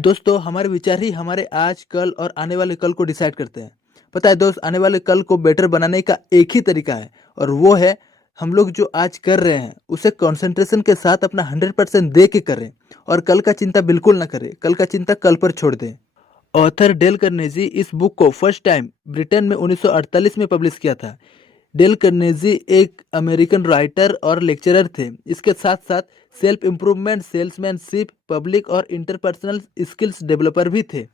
दोस्तों हमारे विचार ही हमारे आज कल और आने वाले कल को डिसाइड करते हैं। पता है दोस्त, आने वाले कल को बेटर बनाने का एक ही तरीका है और वो है हम लोग जो आज कर रहे हैं उसे कंसंट्रेशन के साथ अपना 100% दे के करें और कल का चिंता बिल्कुल ना करें। कल का चिंता कल पर छोड़ दें। ऑथर डेल कार्नेजी इस बुक को फर्स्ट टाइम ब्रिटेन में 1948 में पब्लिश किया था। डेल कार्नेजी एक अमेरिकन राइटर और लेक्चरर थे। इसके साथ साथ सेल्फ इम्प्रूवमेंट, सेल्समैनशिप, पब्लिक और इंटरपर्सनल स्किल्स डेवलपर भी थे।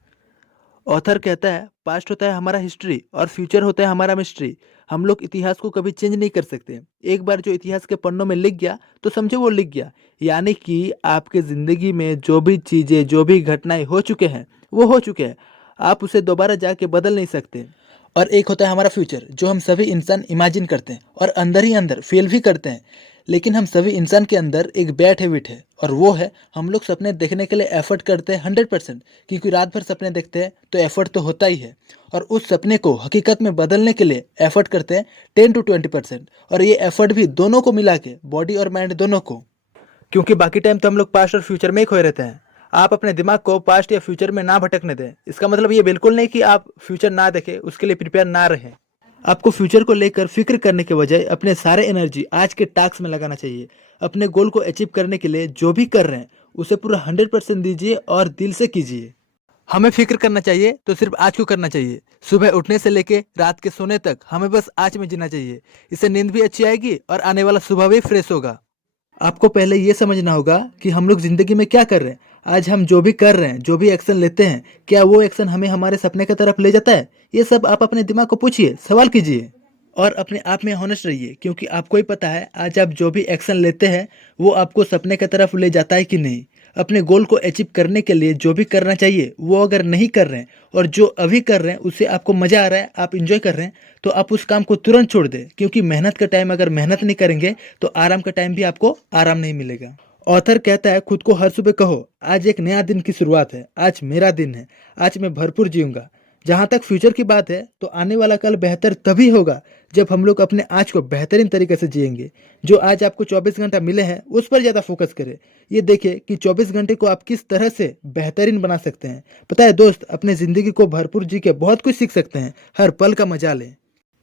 ऑथर कहता है पास्ट होता है हमारा हिस्ट्री और फ्यूचर होता है हमारा मिस्ट्री। हम लोग इतिहास को कभी चेंज नहीं कर सकते। एक बार जो इतिहास के पन्नों में लिख गया तो समझो वो लिख गया। यानी कि आपके ज़िंदगी में जो भी चीज़ें, जो भी घटनाएं हो चुके हैं वो हो चुके हैं। आप उसे दोबारा जाके बदल नहीं सकते। और एक होता है हमारा फ्यूचर जो हम सभी इंसान इमेजिन करते हैं और अंदर ही अंदर फील भी करते हैं। लेकिन हम सभी इंसान के अंदर एक बैड हैबिट है और वो है हम लोग सपने देखने के लिए एफर्ट करते हैं 100%। क्योंकि रात भर सपने देखते हैं तो एफर्ट तो होता ही है और उस सपने को हकीकत में बदलने के लिए एफर्ट करते हैं 10 to 20%। और ये एफर्ट भी दोनों को मिला के, बॉडी और माइंड दोनों को। क्योंकि बाकी टाइम तो हम लोग पास्ट और फ्यूचर में ही खोए रहते हैं। आप अपने दिमाग को पास्ट या फ्यूचर में ना भटकने दें। इसका मतलब ये बिल्कुल नहीं कि आप फ्यूचर ना देखें, उसके लिए प्रिपेयर ना रहें। आपको फ्यूचर को लेकर फिक्र करने के बजाय अपने सारे एनर्जी आज के टास्क में लगाना चाहिए। अपने गोल को अचीव करने के लिए जो भी कर रहे हैं उसे पूरा 100% दीजिए और दिल से कीजिए। हमें फिक्र करना चाहिए तो सिर्फ आज को करना चाहिए। सुबह उठने से लेके रात के सोने तक हमें बस आज में जीना चाहिए। इससे नींद भी अच्छी आएगी और आने वाला सुबह भी फ्रेश होगा। आपको पहले ये समझना होगा कि हम लोग जिंदगी में क्या कर रहे हैं। आज हम जो भी कर रहे हैं, जो भी एक्शन लेते हैं, क्या वो एक्शन हमें हमारे सपने की तरफ ले जाता है? ये सब आप अपने दिमाग को पूछिए, सवाल कीजिए और अपने आप में हॉनेस्ट रहिए। क्योंकि आपको ही पता है आज आप जो भी एक्शन लेते हैं वो आपको सपने की तरफ ले जाता है कि नहीं। अपने गोल को अचीव करने के लिए जो भी करना चाहिए वो अगर नहीं कर रहे हैं और जो अभी कर रहे हैं उससे आपको मज़ा आ रहा है, आप इंजॉय कर रहे हैं, तो आप उस काम को तुरंत छोड़ दें। क्योंकि मेहनत का टाइम अगर मेहनत नहीं करेंगे तो आराम का टाइम भी आपको आराम नहीं मिलेगा। ऑथर कहता है खुद को हर सुबह कहो आज एक नया दिन की शुरुआत है, आज मेरा दिन है, आज मैं भरपूर जीऊँगा। जहाँ तक फ्यूचर की बात है तो आने वाला कल बेहतर तभी होगा जब हम लोग अपने आज को बेहतरीन तरीके से जिएंगे। जो आज आपको 24 घंटा मिले हैं उस पर ज़्यादा फोकस करें। ये देखिए कि 24 घंटे को आप किस तरह से बेहतरीन बना सकते हैं। पता है दोस्त, अपने ज़िंदगी को भरपूर जी के बहुत कुछ सीख सकते हैं। हर पल का मजा लें।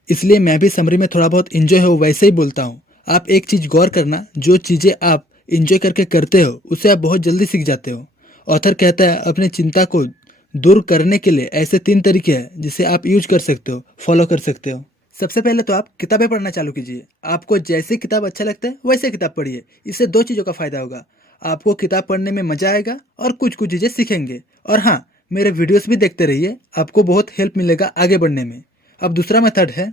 इसलिए मैं भी समरी में थोड़ा बहुत इंजॉय हो वैसे ही बोलता हूँ। आप एक चीज़ गौर करना, जो चीज़ें आप इंजॉय करके करते हो उसे आप बहुत जल्दी सीख जाते हो। ऑथर कहता है अपनी चिंता को दूर करने के लिए ऐसे 3 तरीके हैं जिसे आप यूज कर सकते हो, फॉलो कर सकते हो। सबसे पहले तो आप किताबें पढ़ना चालू कीजिए। आपको जैसी किताब अच्छा लगता है वैसे किताब पढ़िए। इससे 2 चीज़ों का फ़ायदा होगा। आपको किताब पढ़ने में मज़ा आएगा और कुछ कुछ चीज़ें सीखेंगे। और हाँ, मेरे वीडियोस भी देखते रहिए, आपको बहुत हेल्प मिलेगा आगे बढ़ने में। अब दूसरा मेथड है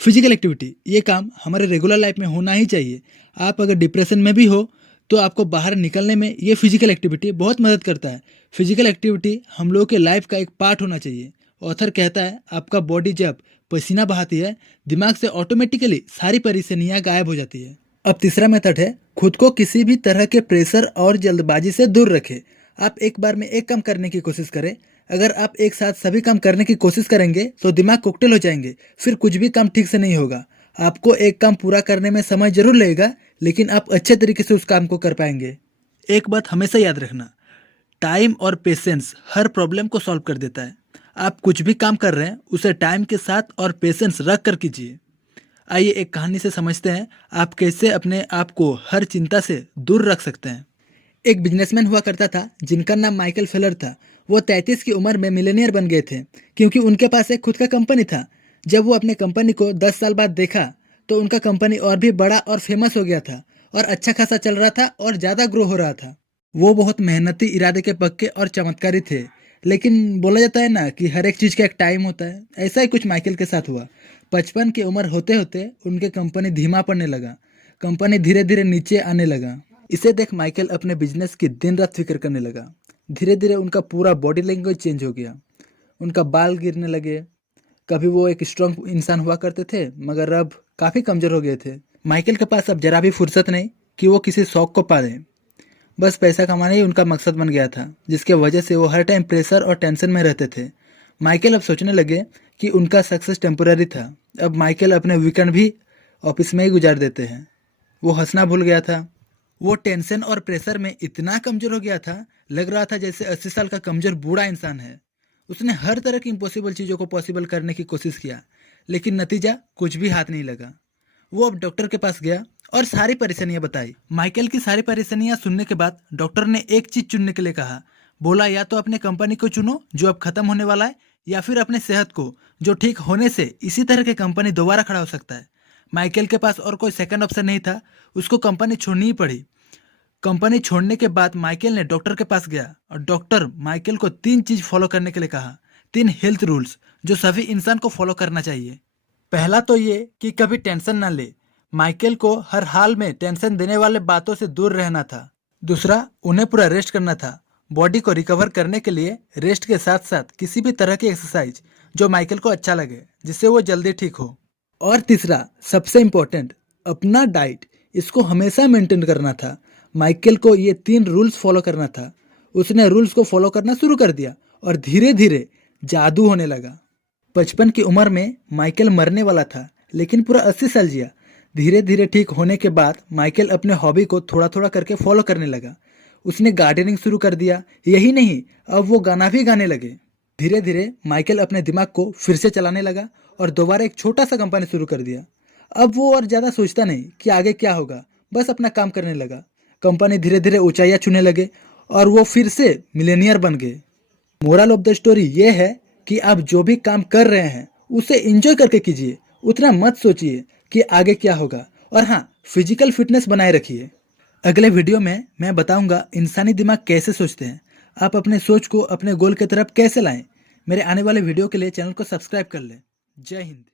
फिजिकल एक्टिविटी। ये काम हमारे रेगुलर लाइफ में होना ही चाहिए। आप अगर डिप्रेशन में भी हो तो आपको बाहर निकलने में ये फिजिकल एक्टिविटी बहुत मदद करता है। फिजिकल एक्टिविटी हम लोगों के लाइफ का एक पार्ट होना चाहिए। ऑथर कहता है आपका बॉडी जब पसीना बहाती है दिमाग से ऑटोमेटिकली सारी परेशानियां गायब हो जाती है। अब तीसरा मेथड है खुद को किसी भी तरह के प्रेशर और जल्दबाजी से दूर रखें। आप एक बार में एक काम करने की कोशिश करें। अगर आप एक साथ सभी काम करने की कोशिश करेंगे तो दिमाग कोकटेल हो जाएंगे, फिर कुछ भी काम ठीक से नहीं होगा। आपको एक काम पूरा करने में समय जरूर लगेगा लेकिन आप अच्छे तरीके से उस काम को कर पाएंगे। एक बात हमेशा याद रखना, टाइम और पेशेंस हर प्रॉब्लम को सॉल्व कर देता है। आप कुछ भी काम कर रहे हैं उसे टाइम के साथ और पेशेंस रख कर कीजिए। आइए एक कहानी से समझते हैं आप कैसे अपने आप को हर चिंता से दूर रख सकते हैं। एक बिजनेसमैन हुआ करता था जिनका नाम माइकल फेलर था। वो 33 की उम्र में मिलेनियर बन गए थे क्योंकि उनके पास एक खुद का कंपनी था। जब वो अपने कंपनी को 10 साल बाद देखा तो उनका कंपनी और भी बड़ा और फेमस हो गया था और अच्छा खासा चल रहा था और ज़्यादा ग्रो हो रहा था। वो बहुत मेहनती, इरादे के पक्के और चमत्कारी थे। लेकिन बोला जाता है ना कि हर एक चीज़ का एक टाइम होता है। ऐसा ही कुछ माइकल के साथ हुआ। 55 की उम्र होते होते उनके कंपनी धीमा पड़ने लगा। कंपनी धीरे धीरे नीचे आने लगा। इसे देख माइकल अपने बिजनेस की दिन रात फिक्र करने लगा। धीरे धीरे उनका पूरा बॉडी लैंग्वेज चेंज हो गया। उनका बाल गिरने लगे। कभी वो एक स्ट्रॉन्ग इंसान हुआ करते थे मगर अब काफ़ी कमज़ोर हो गए थे। माइकल के पास अब जरा भी फुर्सत नहीं कि वो किसी शौक को पालें। बस पैसा कमाना ही उनका मकसद बन गया था, जिसके वजह से वो हर टाइम प्रेशर और टेंशन में रहते थे। माइकल अब सोचने लगे कि उनका सक्सेस टेम्पोररी था। अब माइकल अपने वीकेंड भी ऑफिस में ही गुजार देते हैं। वो हंसना भूल गया था। वो टेंशन और प्रेशर में इतना कमजोर हो गया था, लग रहा था जैसे 80 साल का कमजोर बूढ़ा इंसान है। उसने हर तरह की इम्पॉसिबल चीज़ों को पॉसिबल करने की कोशिश किया, लेकिन नतीजा कुछ भी हाथ नहीं लगा। वो अब डॉक्टर के पास गया और सारी परेशानियां बताई। माइकल की सारी परेशानियां सुनने के बाद डॉक्टर ने एक चीज चुनने के लिए कहा। बोला, या तो अपने कंपनी को चुनो जो अब खत्म होने वाला है, या फिर अपने सेहत को जो ठीक होने से इसी तरह की कंपनी दोबारा खड़ा हो सकता है। माइकल के पास और कोई सेकंड ऑप्शन नहीं था, उसको कंपनी छोड़नी ही पड़ी। कंपनी छोड़ने के बाद माइकल ने डॉक्टर के पास गया और डॉक्टर माइकल को 3 चीज फॉलो करने के लिए कहा। 3 हेल्थ रूल्स जो सभी इंसान को फॉलो करना चाहिए। पहला तो ये कि कभी टेंशन ना ले। माइकल को हर हाल में टेंशन देने वाले बातों से दूर रहना था। दूसरा, उन्हें पूरा रेस्ट करना था। बॉडी को रिकवर करने के लिए रेस्ट के साथ साथ किसी भी तरह की एक्सरसाइज जो माइकल को अच्छा लगे, जिससे वो जल्दी ठीक हो। और तीसरा, सबसे इम्पोर्टेंट, अपना डाइट, इसको हमेशा मेंटेन करना था। माइकल को ये 3 रूल्स फॉलो करना था। उसने रूल्स को फॉलो करना शुरू कर दिया और धीरे धीरे जादू होने लगा। 55 की उम्र में माइकल मरने वाला था, लेकिन पूरा 80 साल जिया। धीरे धीरे ठीक होने के बाद माइकल अपने हॉबी को थोड़ा थोड़ा करके फॉलो करने लगा। उसने गार्डनिंग शुरू कर दिया। यही नहीं, अब वो गाना भी गाने लगे। धीरे धीरे माइकल अपने दिमाग को फिर से चलाने लगा और दोबारा एक छोटा सा कंपनी शुरू कर दिया। अब वो और ज़्यादा सोचता नहीं कि आगे क्या होगा, बस अपना काम करने लगा। कंपनी धीरे धीरे ऊंचाइयाँ छूने लगे और वो फिर से मिलेनियर बन गए। मोरल ऑफ द स्टोरी ये है कि आप जो भी काम कर रहे हैं उसे एंजॉय करके कीजिए। उतना मत सोचिए कि आगे क्या होगा। और हाँ, फिजिकल फिटनेस बनाए रखिए। अगले वीडियो में मैं बताऊंगा इंसानी दिमाग कैसे सोचते हैं। आप अपने सोच को अपने गोल की तरफ कैसे लाएं। मेरे आने वाले वीडियो के लिए चैनल को सब्सक्राइब कर लें। जय हिंद।